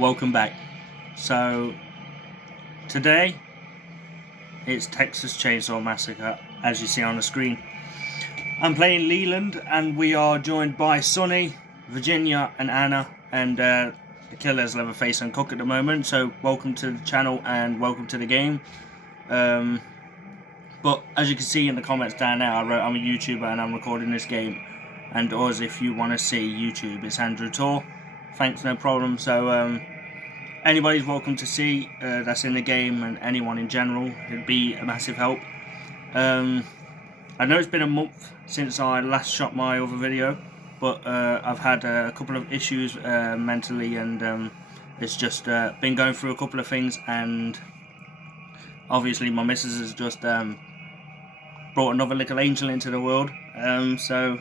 welcome back. So today it's Texas Chainsaw Massacre, as you see on the screen. I'm playing Leland and we are joined by Sonny, Virginia and Anna, and the killer's Leatherface and Cook at the moment. So welcome to the channel and welcome to the game. But as you can see in the comments down there, I wrote I'm a YouTuber and I'm recording this game. And or if you want to see YouTube, it's Andrew Tor. Thanks, no problem. So anybody's welcome to see that's in the game, and anyone in general, it'd be a massive help. I know it's been a month since I last shot my other video, but I've had a couple of issues mentally, and it's just been going through a couple of things, and obviously my missus has just brought another little angel into the world, so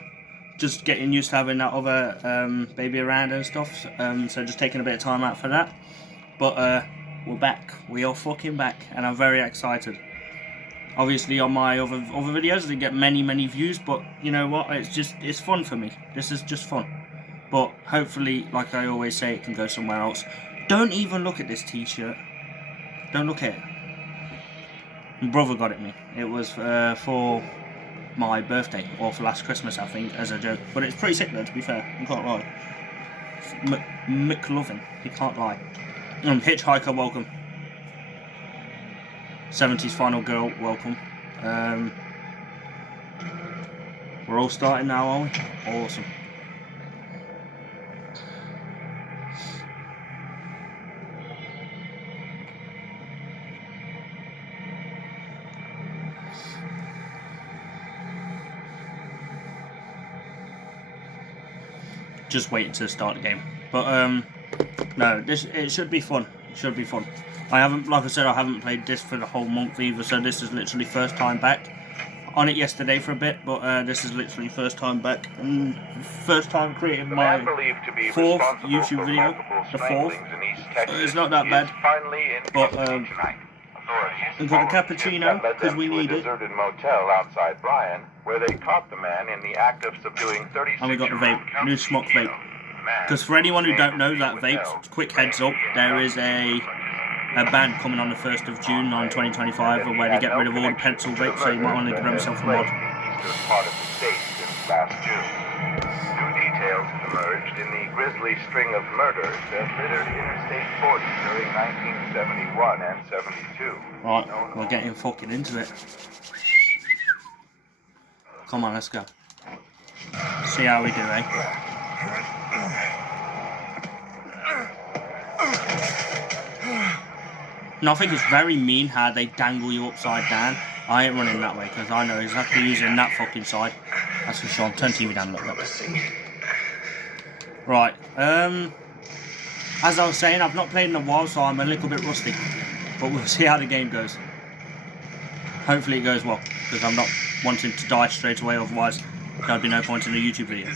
just getting used to having that other baby around and stuff, so just taking a bit of time out for that. But we're back, we are fucking back, and I'm very excited. Obviously on my other videos I didn't get many views, but you know what, it's fun for me. This is just fun. But hopefully, like I always say, it can go somewhere else. Don't even look at this t-shirt. Don't look at it. My brother got it me. It was for my birthday, or for last Christmas I think, as a joke. But it's pretty sick though, to be fair, you can't lie. McLovin, he can't lie. Hitchhiker, welcome. 70s Final Girl, welcome. We're all starting now, are we? Awesome. Just waiting to start the game. But no, it should be fun. It should be fun. I haven't, like I said, I haven't played this for the whole month either, so this is literally first time back. On it yesterday for a bit, but this is literally first time back, and first time creating my fourth YouTube video, the fourth. So it's not that bad. But we've got a cappuccino because we need it. Motel outside Bryan, where they caught the man in the act of subduing 36. And we got the vape, new Smock vape. Because for anyone who don't know that vapes, quick heads up, there is a ban coming on the 1st of June on 2025 where they get rid of all the pencil vapes, so you might want to grab yourself a mod. Part of the state since last June. New details emerged in the grisly string of murders that littered Interstate 40 during 1971 and 72. Right, we're getting fucking into it. Come on, let's go. See how we do, eh? No, I think it's very mean how they dangle you upside down. I ain't running that way because I know exactly who's in that fucking side. That's for sure. Turn TV down a little bit. Right. As I was saying, I've not played in a while, so I'm a little bit rusty. But we'll see how the game goes. Hopefully it goes well, because I'm not wanting to die straight away, otherwise there'd be no point in a YouTube video.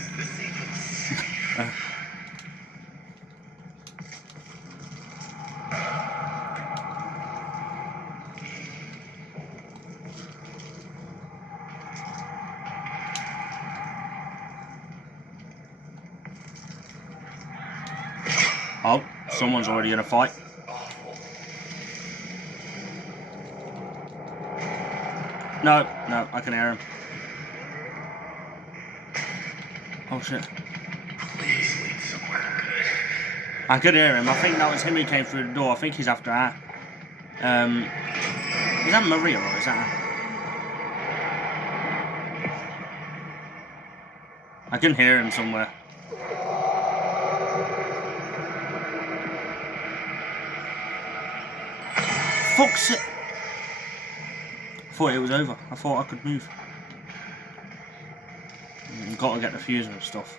Oh, someone's already in a fight. No, I can hear him. Oh shit. Please lead somewhere good. I could hear him. I think that was him who came through the door. I think he's after her. Is that Maria or is that her? I can hear him somewhere. Fuck's it! I thought it was over. I thought I could move. I've got to get the fuse and stuff.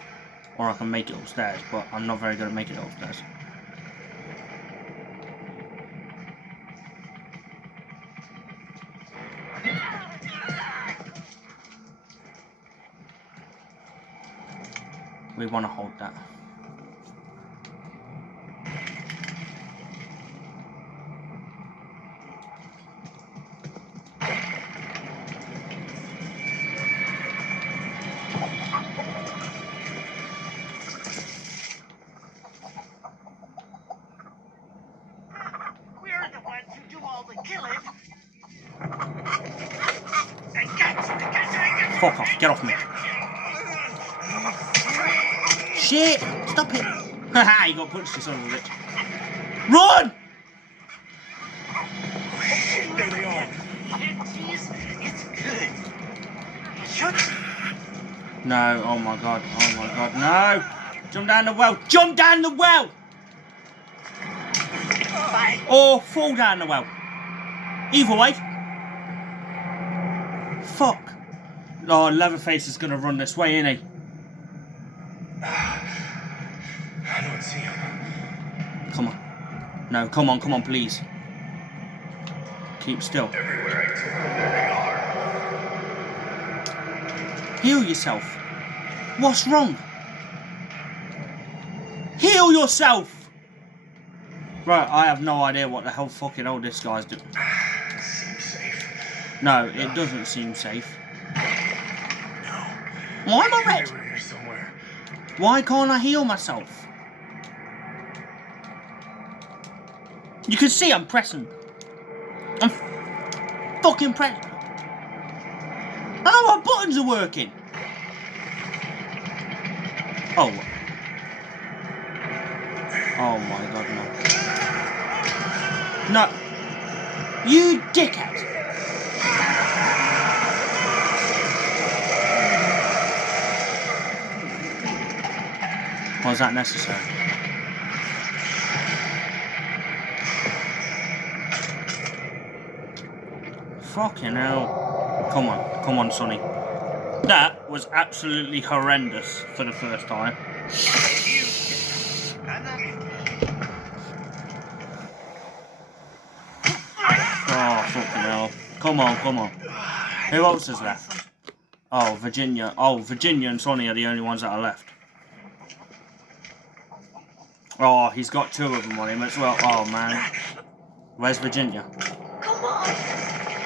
Or I can make it upstairs, but I'm not very good at making it upstairs. We want to hold that. Fuck off. Get off me. Shit. Stop it. Haha, you got punched, you son of a bitch. Run! There they are. It's good. Shoot. No, oh my god, no! Jump down the well! Jump down the well! Or fall down the well. Either way. Fuck. Oh, Leatherface is gonna run this way, isn't he? I don't see him. Come on. No, come on, please. Keep still. Everywhere I turn, there they are. Heal yourself. What's wrong? Heal yourself! Right, I have no idea what the hell fucking hell this guy's doing. Seems safe. No, it doesn't seem safe. No. Why am I red? They were here somewhere. Why can't I heal myself? You can see I'm pressing. I'm fucking pressing. I don't know what buttons are working. Oh. Oh my god, no. No. You dickhead. Was that necessary? Fucking hell. Come on, Sonny. That was absolutely horrendous for the first time. Oh, fucking hell. Come on. Who else is left? Oh, Virginia. Oh, Virginia and Sonny are the only ones that are left. Oh, he's got two of them on him as well. Oh, man. Where's Virginia? Come on.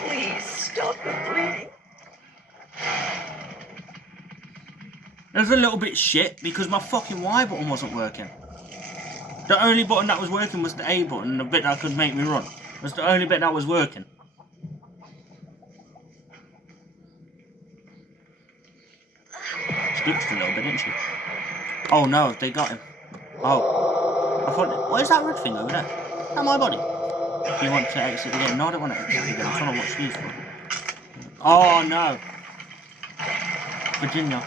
Please stop the bleeding. It was a little bit shit because my fucking Y button wasn't working. The only button that was working was the A button, the bit that could make me run. It was the only bit that was working. She glitched a little bit, didn't she? Oh no, they got him. Oh. I thought, what is that red thing over there? Is that my body? Do you want to exit again? No, I don't want to exit again. I'm trying to watch these for. Oh no. Virginia.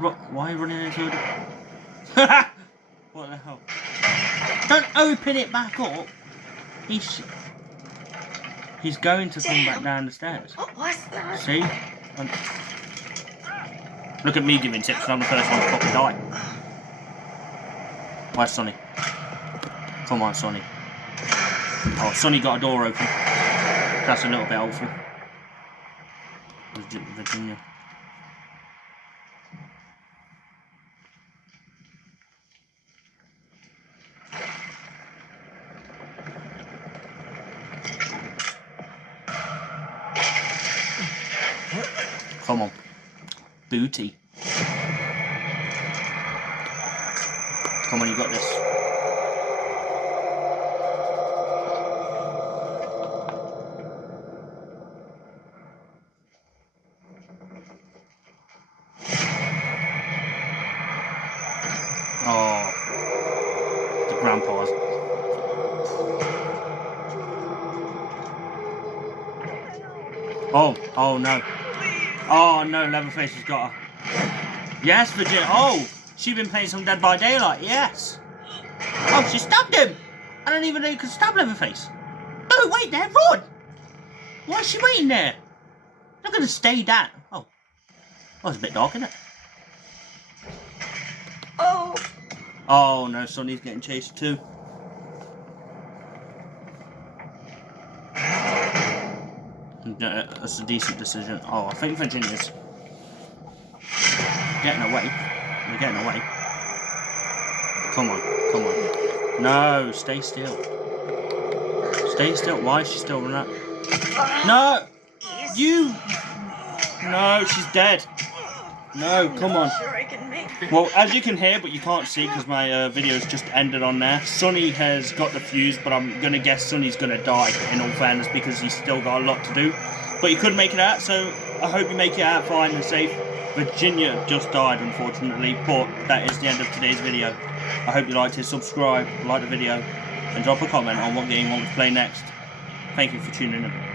Why are you running into it? What the hell? Don't open it back up. He's going to come back down the stairs. What was that? See? Look at me giving tips and I'm the first one to fucking die. Where's Sonny? Come on, Sonny. Oh, Sonny got a door open. That's a little bit helpful. Virginia. Come on. Booty. Come on, you got this. Oh. The grandpas. Oh no. Oh no, Leatherface has got her. Yes, Virginia. Oh, she's been playing some Dead by Daylight. Yes. Oh, she stabbed him. I don't even know you could stab Leatherface. Don't wait there, run. Why is she waiting there? Not going to stay down. Oh, it's a bit dark, isn't it? Oh. Oh no, Sonny's getting chased too. That's a decent decision. Oh, I think Virginia's getting away. They're getting away. Come on. No, stay still. Stay still. Why is she still running up? No! You! No, she's dead. No, come on. Sure I can make it. Well, as you can hear, but you can't see because my video's just ended on there. Sonny has got the fuse, but I'm going to guess Sonny's going to die, in all fairness, because he's still got a lot to do. But he could make it out, so I hope you make it out fine and safe. Virginia just died, unfortunately, but that is the end of today's video. I hope you liked it. Subscribe, like the video, and drop a comment on what game you want to play next. Thank you for tuning in.